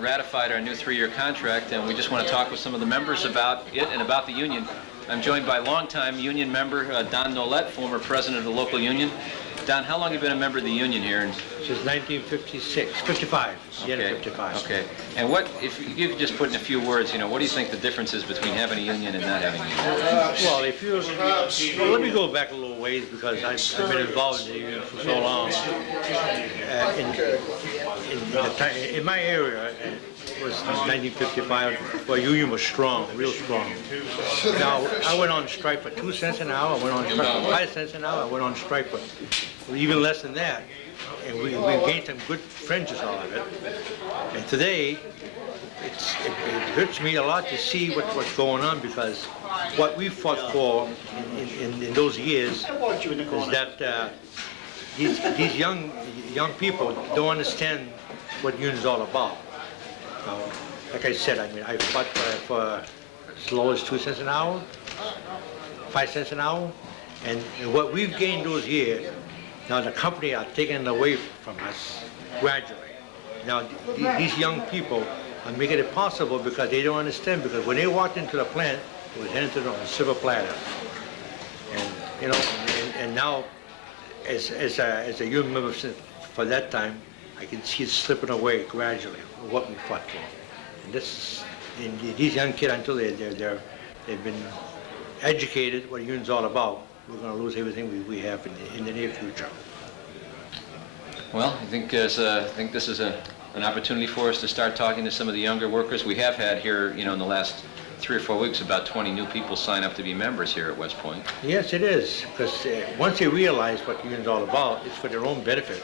ratified our new 3-year contract, and we just want to talk with some of the members about it and about the union. I'm joined by longtime union member Don Nolette, former president of the local union. Don, how long have you been a member of the union here? Since 1956, 55, the end of 55. Okay. And what, if you could just put in a few words, you know, what do you think the difference is between having a union and not having a union? Well, if you, well, let me go back a little ways, because I've been involved in the union for so long. In my area, was 1955, where union was strong, real strong. Now, I went on strike for 2 cents an hour, I went on strike for 5 cents an hour, I went on strike for even less than that. And we gained some good friendships out of it. And today, it hurts me a lot to see what's going on, because what we fought for in those years is that these young people don't understand what union is all about. Like I said, I mean, I fought for as low as 2 cents an hour, 5 cents an hour, and what we've gained those years, now the company are taking it away from us gradually. Now these young people are making it possible because they don't understand, because when they walked into the plant, it was handed on a silver platter. And you know, and now as a union member for that time, I can see it slipping away gradually, what we fought for. And these young kids, until they've been educated what a union's all about, we're going to lose everything we have in the near future. Well, I think this is an opportunity for us to start talking to some of the younger workers. We have had here, you know, in the last 3 or 4 weeks, about 20 new people sign up to be members here at West Point. Yes, it is, because once they realize what the union's all about, it's for their own benefit.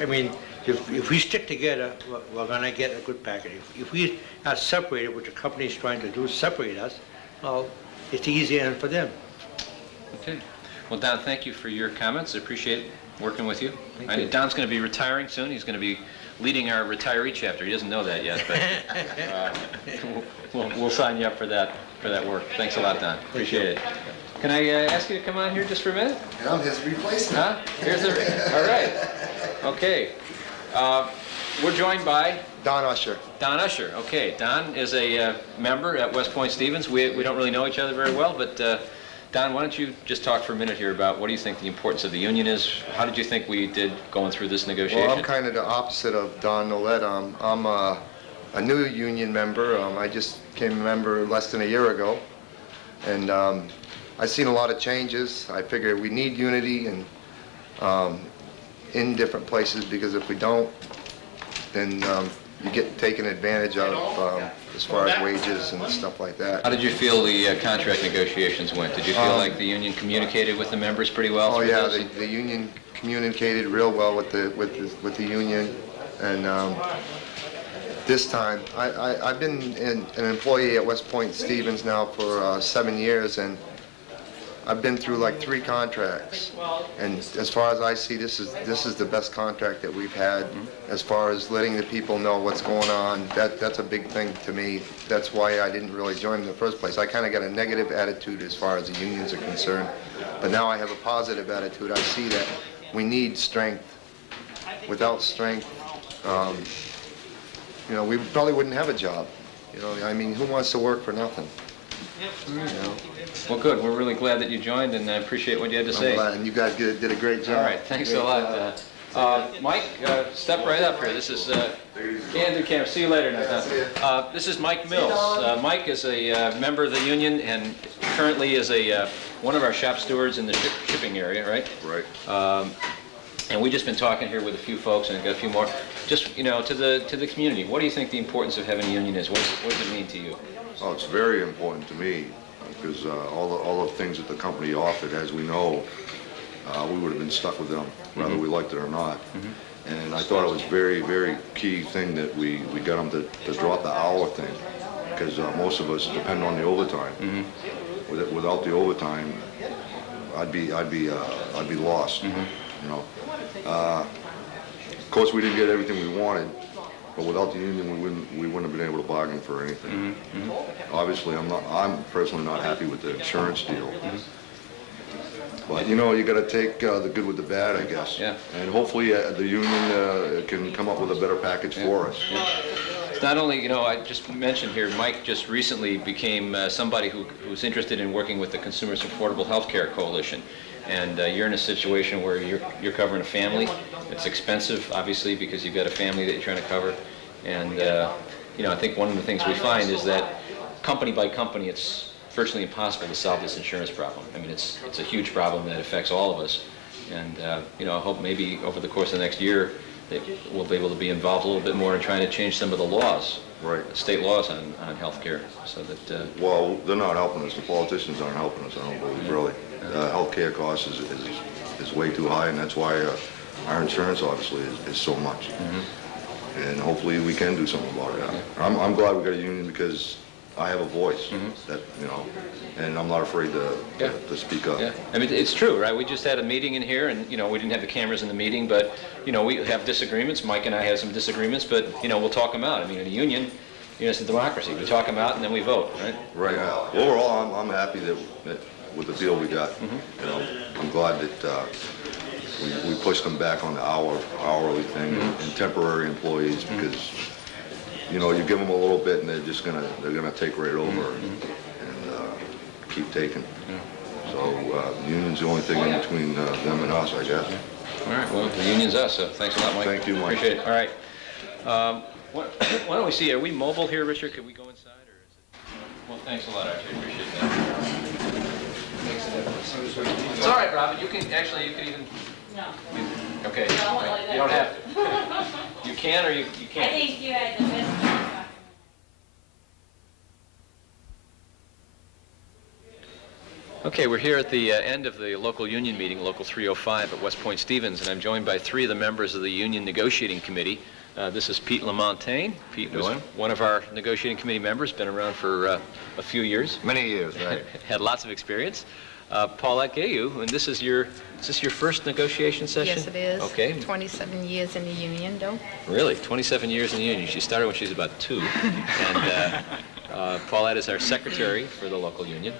I mean, if we stick together, we're going to get a good package. If we are separated, which the company's trying to do, separate us, well, it's easier for them. Okay. Well, Don, thank you for your comments. I appreciate working with you. Thank you. Don's going to be retiring soon. He's going to be leading our retiree chapter. He doesn't know that yet, but we'll sign you up for that work. Thanks a lot, Don. Appreciate it. Can I ask you to come on here just for a minute? And I'm his replacement. Huh? All right. Okay. We're joined by Don Usher. Don Usher. Okay. Don is a member at West Point Stevens. We don't really know each other very well, but Don, why don't you just talk for a minute here about what do you think the importance of the union is? How did you think we did going through this negotiation? Well, I'm kind of the opposite of Don Nolet. I'm a new union member. I just became a member less than a year ago. And I've seen a lot of changes. I figure we need unity and in different places, because if we don't, then you get taken advantage of as far as wages and stuff like that. How did you feel the contract negotiations went? Did you feel like the union communicated with the members pretty well? Oh yeah, the union communicated real well with the union, and this time I've been an employee at West Point Stevens now for 7 years, and I've been through like 3 contracts, and as far as I see, this is the best contract that we've had as far as letting the people know what's going on. That's a big thing to me. That's why I didn't really join in the first place. I kind of got a negative attitude as far as the unions are concerned, but now I have a positive attitude. I see that we need strength. Without strength, you know, we probably wouldn't have a job. You know, I mean, who wants to work for nothing? You know? Well, good. We're really glad that you joined, and I appreciate what you had to say. I'm glad, and you guys did a great job. All right, thanks a lot. Mike, step right up here. This is Andrew Camp. See you later now. This is Mike Mills. Mike is a member of the union and currently is one of our shop stewards in the shipping area, right? Right. And we've just been talking here with a few folks, and got a few more. Just, you know, to the community. What do you think the importance of having a union is? What does it mean to you? Oh, it's very important to me, because all the things that the company offered, as we know, we would have been stuck with them, whether we liked it or not. And I thought it was very, very key thing that we got them to drop the hour thing, because most of us depend on the overtime. Without the overtime, I'd be lost. You know. Of course, we didn't get everything we wanted, but without the union, we wouldn't have been able to bargain for anything. Obviously, I'm personally not happy with the insurance deal. But you know, you got to take the good with the bad, I guess. Yeah. And hopefully, the union can come up with a better package for us. Yeah. It's not only, you know, I just mentioned here, Mike just recently became somebody who's interested in working with the Consumers Affordable Health Care Coalition. And you're in a situation where you're covering a family. It's expensive, obviously, because you've got a family that you're trying to cover. And you know, I think one of the things we find is that company by company, it's virtually impossible to solve this insurance problem. I mean, it's a huge problem that affects all of us. And you know, I hope maybe over the course of the next year, we'll be able to be involved a little bit more in trying to change some of the laws, Right. state laws on healthcare, so that, Well, they're not helping us. The politicians aren't helping us, I don't believe, really. Healthcare costs is way too high, and that's why our insurance obviously is so much. And hopefully we can do something about it. I'm glad we got a union because I have a voice that, you know, and I'm not afraid to speak up. yeah. I mean, it's true, right? We just had a meeting in here, and, you know, we didn't have the cameras in the meeting, but, you know, we have disagreements. Mike and I have some disagreements, but, you know, we'll talk them out. I mean, in a union, you know, it's a democracy. We talk them out, and then we vote, right? Right. Overall, I'm happy that with the deal we got. You know, I'm glad that we pushed them back on the hourly thing and temporary employees because, you know, you give them a little bit and they're gonna take right over and keep taking. So the union's the only thing in between them and us, I guess. All right, well, the union's us, so thanks a lot, Mike. Thank you, Mike. Appreciate it. All right. Why don't we see, are we mobile here, Richard? Could we go inside, or is it? Well, thanks a lot, Archie, appreciate that. It's all right, Robin, you can even... No. Okay, No, like you don't have to. You can or you I can't? think you had the best one. Okay, we're here at the end of the local union meeting, Local 305 at West Point Stevens, and I'm joined by three of the members of the Union Negotiating Committee. This is Pete Lamontagne. Pete was one of our negotiating committee members, been around for a few years. Many years, right? Had lots of experience. Paulette Gayu, and is this your first negotiation session? Yes, it is. Okay. 27 years in the union, though. Really? 27 years in the union. She started when she was about 2. And Paulette is our secretary for the local union.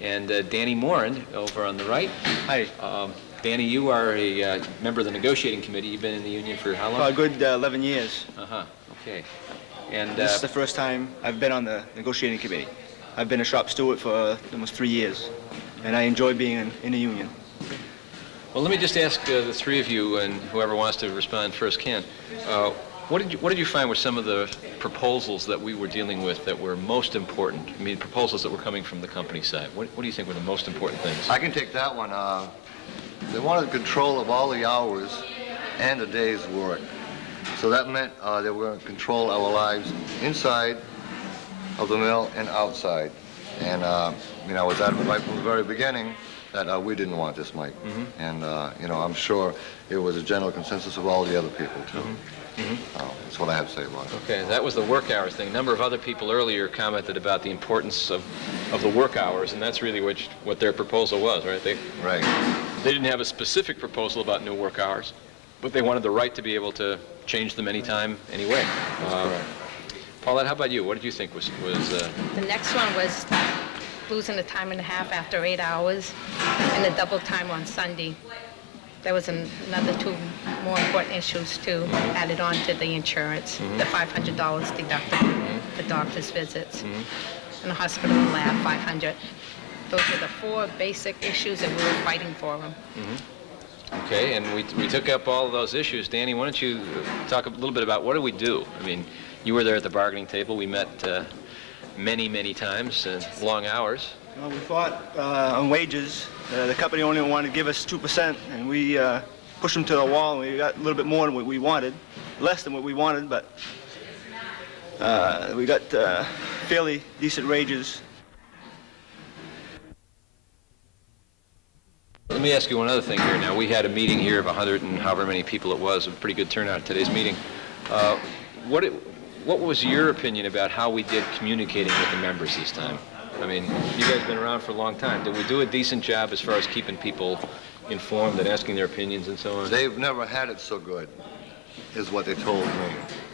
And Danny Moran over on the right. Hi. Danny, you are a member of the negotiating committee. You've been in the union for how long? A good 11 years. Uh-huh. Okay. And This is the first time I've been on the negotiating committee. I've been a shop steward for almost 3 years, and I enjoy being in a union. well, let me just ask the three of you, and whoever wants to respond first can. What did you find were some of the proposals that we were dealing with that were most important? I mean, proposals that were coming from the company side. What do you think were the most important things? I can take that one. They wanted control of all the hours and a day's work. So that meant they were going to control our lives inside of the mill and outside. And, you know, I was adamant right from the very beginning that we didn't want this, Mike. And, you know, I'm sure it was a general consensus of all the other people, too. That's what I have to say about it. Okay, that was the work hours thing. A number of other people earlier commented about the importance of the work hours, and that's really what their proposal was, right? Right. They didn't have a specific proposal about new work hours, but they wanted the right to be able to change them anytime, anyway. Paulette, how about you? What did you think was The next one was losing a time and a half after 8 hours and the double time on Sunday. There was another 2 more important issues, too, added on to the insurance. The $500 deductible for doctor's visits. And the hospital and lab, $500. Those were the 4 basic issues, and we were fighting for them. Okay, and we took up all of those issues. Danny, why don't you talk a little bit about what do we do? I mean, you were there at the bargaining table. We met many, many times, long hours. Well, we fought on wages. The company only wanted to give us 2%, and we pushed them to the wall, and we got a little bit more than what we wanted. Less than what we wanted, but we got fairly decent wages. Let me ask you one other thing here. Now, we had a meeting here of 100 and however many people it was, a pretty good turnout at today's meeting. What was your opinion about how we did communicating with the members this time? I mean, you guys have been around for a long time. Did we do a decent job as far as keeping people informed and asking their opinions and so on? They've never had it so good, is what they told me.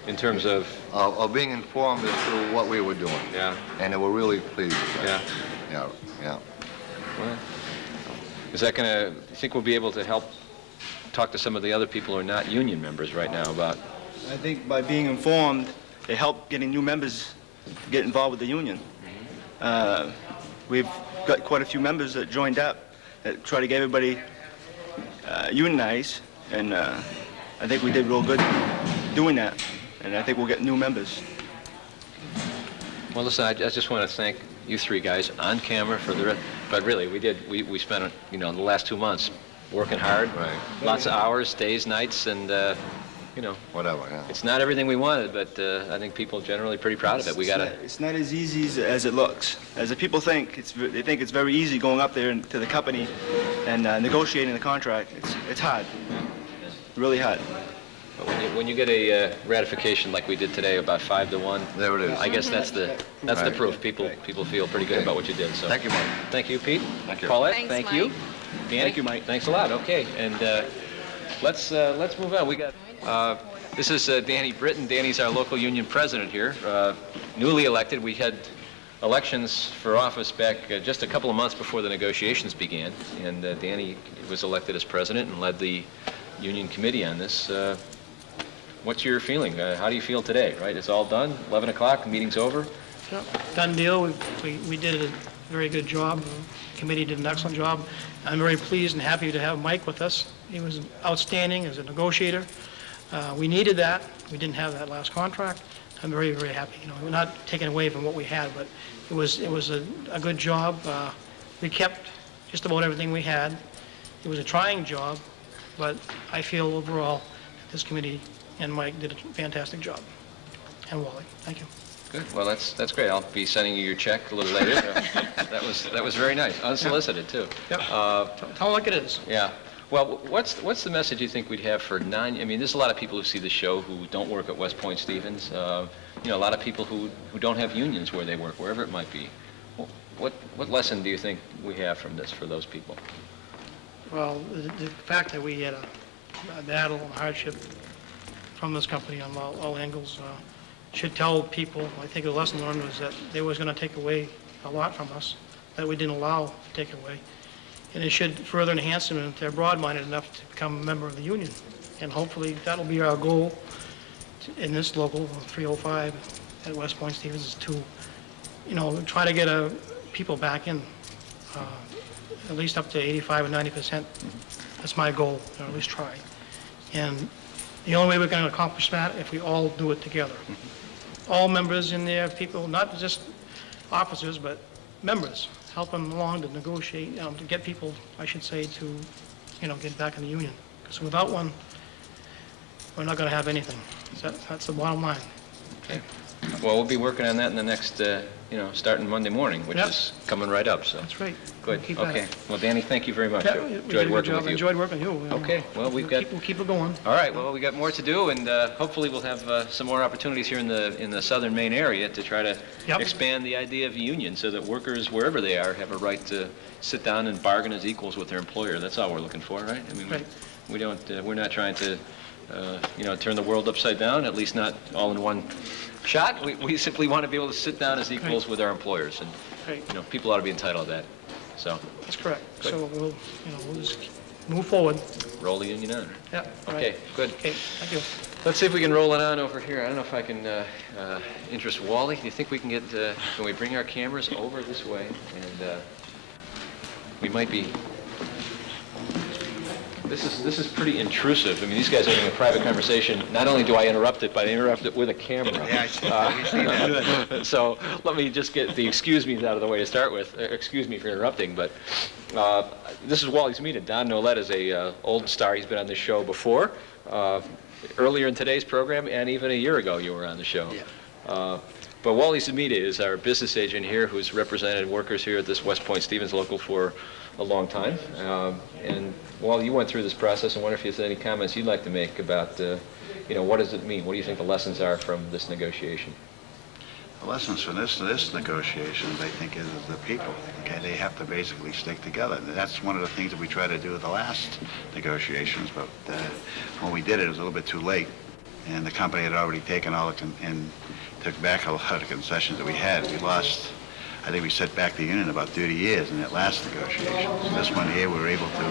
In terms of? Of being informed as to what we were doing. Yeah. And they were really pleased. Yeah. Yeah, yeah. Well, is that going to, you think we'll be able to help talk to some of the other people who are not union members right now about? I think by being informed, it helped getting new members to get involved with the union. We've got quite a few members that joined up that try to get everybody unionized, and I think we did real good doing that, and I think we'll get new members. Well, listen, I just want to thank you three guys on camera for the, but really, we spent, you know, the last 2 months working hard, Right. Lots of hours, days, nights, and, you know, Whatever, yeah. it's not everything we wanted, but I think people are generally pretty proud of it. We gotta, It's not as easy as it looks. As the people think, they think it's very easy going up there to the company and negotiating the contract. It's hard, really hard. when you get a ratification like we did today, about 5-1. There it is. I guess that's the Right. proof. People feel pretty good about what you did. So Thank you, Mike. thank you, Pete. Thank you. Paulette, Thanks, thank you. Mike. Danny? Thank you, Mike. Thanks a lot. Okay, and let's move on. We got this is Danny Britton. Danny's our local union president here, newly elected. We had elections for office back just a couple of months before the negotiations began, and Danny was elected as president and led the union committee on this. What's your feeling? How do you feel today? Right, it's all done. 11 o'clock. The meeting's over. Yep, done deal. We did a very good job. The committee did an excellent job. I'm very pleased and happy to have Mike with us. He was outstanding as a negotiator. We needed that. We didn't have that last contract. I'm very, very happy. You know, we're not taking away from what we had, but it was a good job. We kept just about everything we had. It was a trying job, but I feel overall this committee and Mike did a fantastic job. And Wally, thank you. Good. Well, that's great. I'll be sending you your check a little later. That was very nice. Unsolicited too. Yep. Tell it like it is. Yeah. Well, what's the message you think we'd have for I mean, there's a lot of people who see the show who don't work at West Point Stevens. You know, a lot of people who don't have unions where they work, wherever it might be. What lesson do you think we have from this for those people? Well, the fact that we had a battle and hardship from this company on all angles should tell people, I think the lesson learned was that they was going to take away a lot from us that we didn't allow to take away. And it should further enhance them if they're broad-minded enough to become a member of the union. And hopefully that'll be our goal in this local 305 at West Point Stevens is to, you know, try to get people back in, at least up to 85 or 90%. That's my goal, or at least try. And the only way we're going to accomplish that if we all do it together. All members in there, people, not just officers, but members, help them along to negotiate, to get people, I should say, to, you know, get back in the union. Because without one, we're not going to have anything. So that's the bottom line. Okay. Well, we'll be working on that in the next, you know, starting Monday morning, which Yep. is coming right up. So That's right. good. Keep at Okay. it. Well, Danny, thank you very much. Yeah, we did a Enjoyed good working job. with you. Enjoyed working with you. Okay. Well, we'll keep it going. All right. Well, we got more to do, and hopefully we'll have some more opportunities here in the southern Maine area to try to Yep. expand the idea of a union, so that workers wherever they are have a right to sit down and bargain as equals with their employer. That's all we're looking for, right? I mean, Right. we don't. We're not trying to, you know, turn the world upside down. At least not all in one shot. We simply want to be able to sit down as equals Right. with our employers, and Right. you know, people ought to be entitled to that. So That's correct. Good. So we'll just move forward. roll the union on. Yeah. all Okay. right. Good. Okay, thank you. Let's see if we can roll it on over here. I don't know if I can interest Wally. Do you think we can get, can we bring our cameras over this way? And we might be, this is pretty intrusive. I mean, these guys are having a private conversation. Not only do I interrupt it, but I interrupt it with a camera. Yeah, I see that. So let me just get the excuse me's out of the way to start with. Excuse me for interrupting, but this is Wally's meeting. Don Nolet is a old star. He's been on this show before. Earlier in today's program, and even a year ago you were on the show. Yeah. But Wally Zamita is our business agent here who's represented workers here at this West Point Stevens local for a long time. And Wally, you went through this process. I wonder if there's any comments you'd like to make about, you know, what does it mean? What do you think the lessons are from this negotiation? The lessons from this negotiations, I think, is the people. Okay, they have to basically stick together. That's one of the things that we tried to do at the last negotiations, but when we did it, it was a little bit too late, and the company had already taken all and took back a lot of the concessions that we had. We lost. I think we set back the union about 30 years in that last negotiation. So this one here, we were able to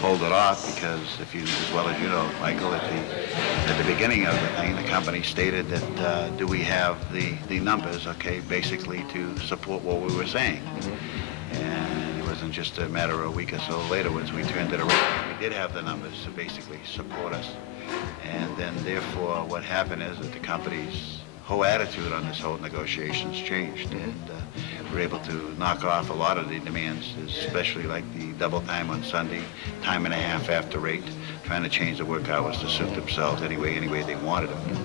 hold it off because, if you, as well as you know, Michael, at the beginning of the thing, the company stated that do we have the numbers, okay, basically to support what we were saying. And it wasn't just a matter of a week or so later once we turned it around. We did have the numbers to basically support us. And then, therefore, what happened is that the companies whole attitude on this whole negotiations changed, and we're able to knock off a lot of the demands, especially like the double time on Sunday, time and a half after rate, trying to change the work hours to suit themselves any way they wanted them.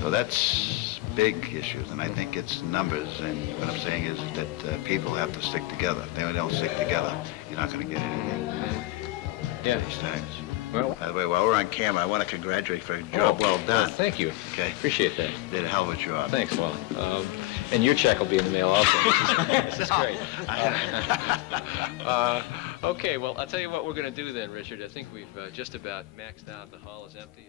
So that's big issues, and I think it's numbers, and what I'm saying is that people have to stick together. If they don't stick together, you're not going to get anything Yeah. these times. Well, By the way, while we're on camera, I want to congratulate you for a job well done. Thank you. Okay? Appreciate that. Did a hell of a job. Thanks, Wally. And your check will be in the mail also. This is great. Okay, well, I'll tell you what we're going to do then, Richard. I think we've just about maxed out. The hall is empty.